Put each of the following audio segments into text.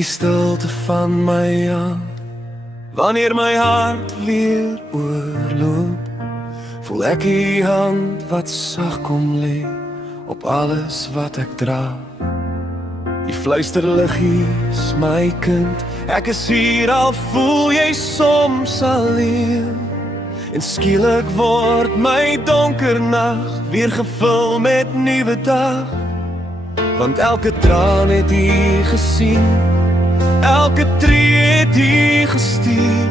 die stilte van my aan. Wanneer my hart weer oorloop, voel ek die hand wat sag kom lê op alles wat ek dra. Die fluisterliggies, my kind, ek is hier al voel jy soms alleen. En skielik word my donker nag weer gevul met nuwe dag. Want elke traan het U gesien, elke tree het U gestuur.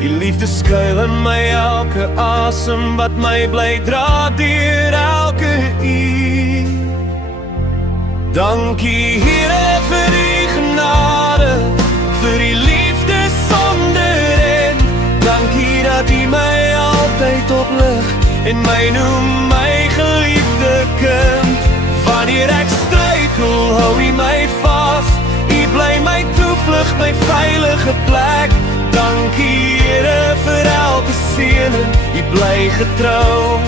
Die liefde skuil in my elke asem wat my bly dra deur elke uur. Dankie Here vir U genade, vir U liefde sonder end. Dankie dat U my altyd oplig en my noem my geliefde kind. Wanneer ek struikel, hou U my vas. U bly my toevlug, my veilige plek. Dankie Here vir elke seëning, U bly getrou.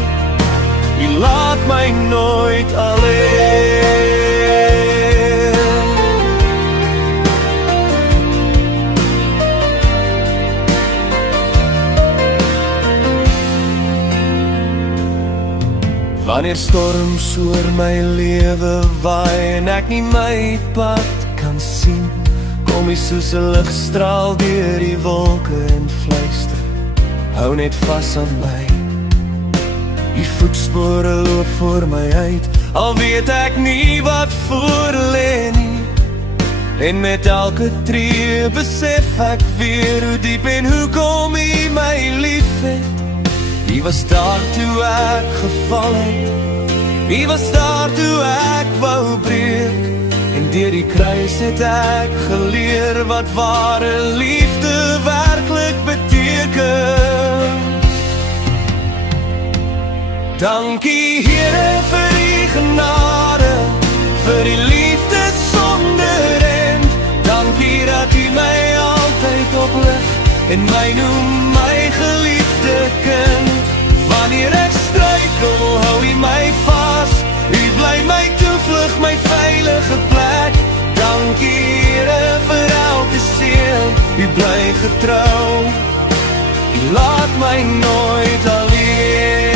U laat my nooit alleen. Wanneer storms oor my lewe waai en ek nie my pad kan sien, kom U soos 'n ligstraal deur die wolke en fluister, hou net vas aan my. U voetspore loop voor my uit, al weet ek nie wat voor lê nie. En met elke tree besef ek weer hoe diep en hoekom U my liefhet. U was daar toe ek geval het, U was daar toe ek wou breek. En deur die kruis het ek geleer wat ware liefde werklik beteken. Dankie Here vir U genade, vir U liefde sonder end. Dankie dat U my altyd oplig en my noem my geliefde kind. Wanneer ek struikel, hou U my vas. U bly my toevlug, my veilige plek. Dankie Here vir elke seën, U bly getrou. U laat my nooit alleen.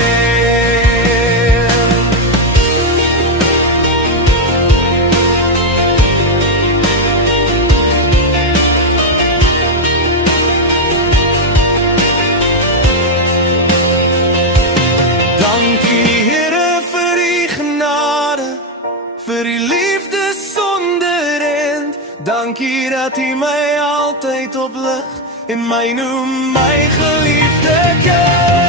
Dankie Here vir U genade, vir U liefde sonder end. Dankie dat U my altyd oplig en my noem my geliefde kind.